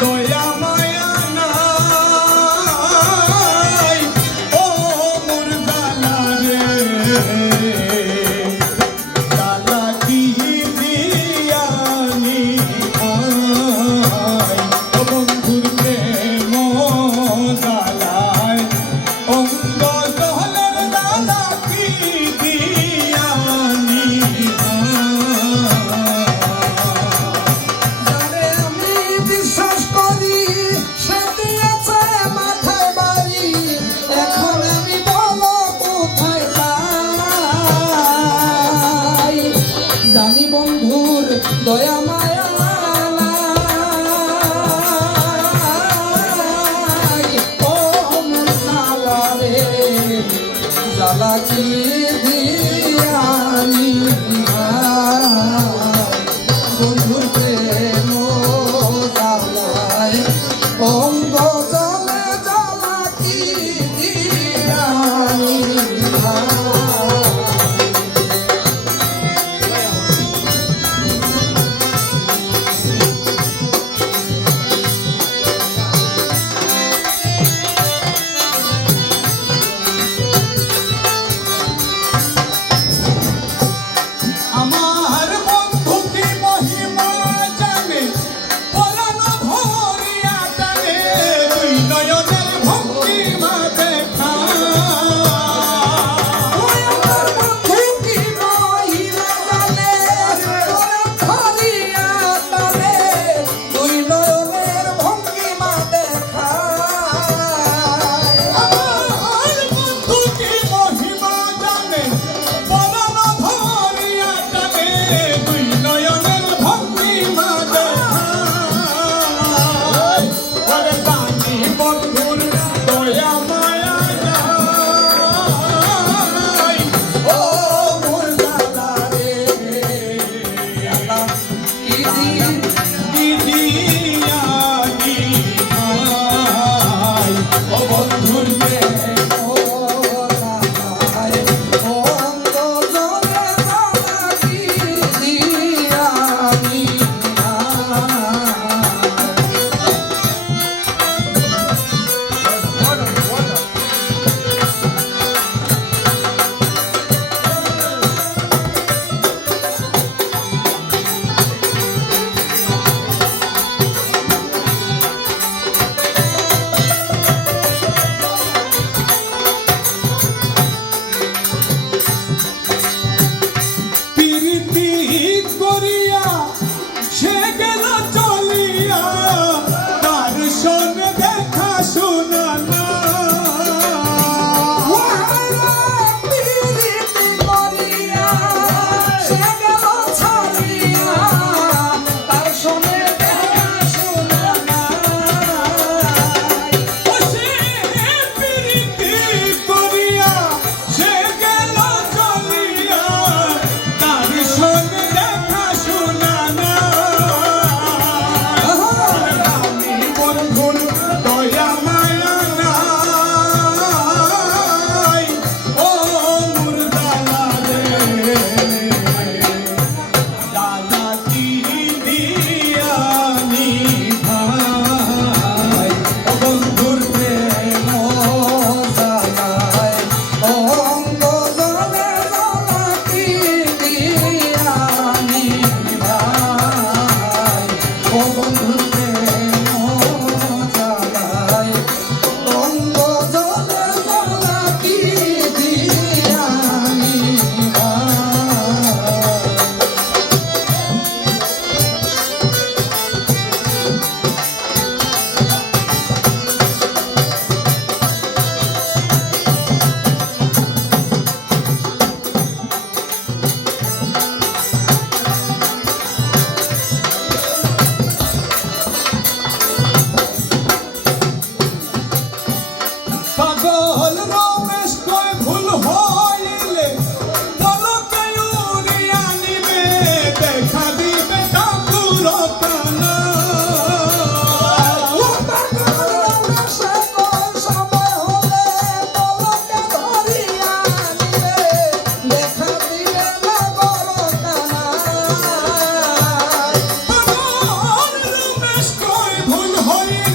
দয়া মায়া নাই ও মোর জালা রে জালা কি দিয়ানি আই ও বন্ধুর প্রেম জালায় অঙ্গ জহলের জালা কি দিয়ানি যারে আমি বিশ্বাস করি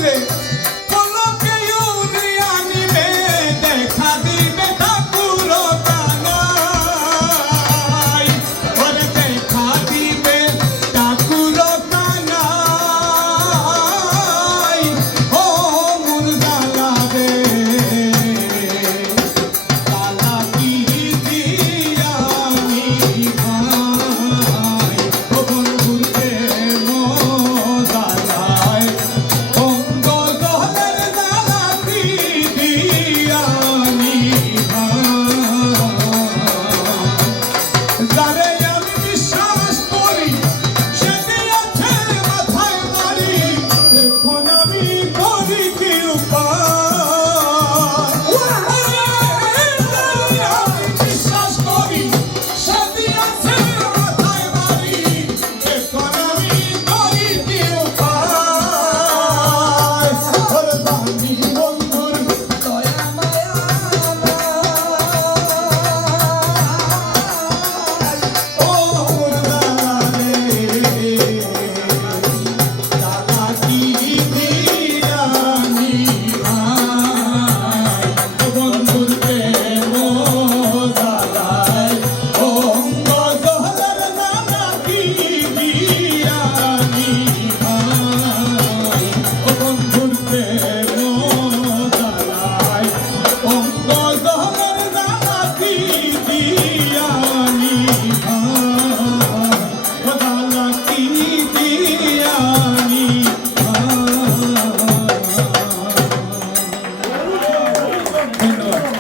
রে পলকে উড়িয়ানি রে দেখা দিবে ঠাকুর কানাই ওরে দেখা দিবে ঠাকুর কানাই ও মুরগালা রে কালা কি দিয়ানি ভাই ও বন্ধুর প্রেম জ্বালায় অঙ্গ জলের জ্বালা কি দিয়ানি ভাই যারে আমি বিশ্বাস করি সে দিয়েছে মাথায় বাড়ি এখন আমি করি কি বিশ্বাস করি সে দিয়েছে মাথায় বাড়ি এখন আমি করি কি উপায় ওরে বাঙি বন্ধুর দয়া মায়া ও মুরগালা রে দাদা কি দিয়ানি ভাই ও বন্ধুর প্রেম জ্বালায় অঙ্গ জলের দাদা কি দিয়ানি ভাই ও বন্ধুর প্রেম জ্বালায় অঙ্গ জলের দাদা কি দিয়ানি ভাই ও দাদা কি দিয়ানি ভাই ধন্যবাদ।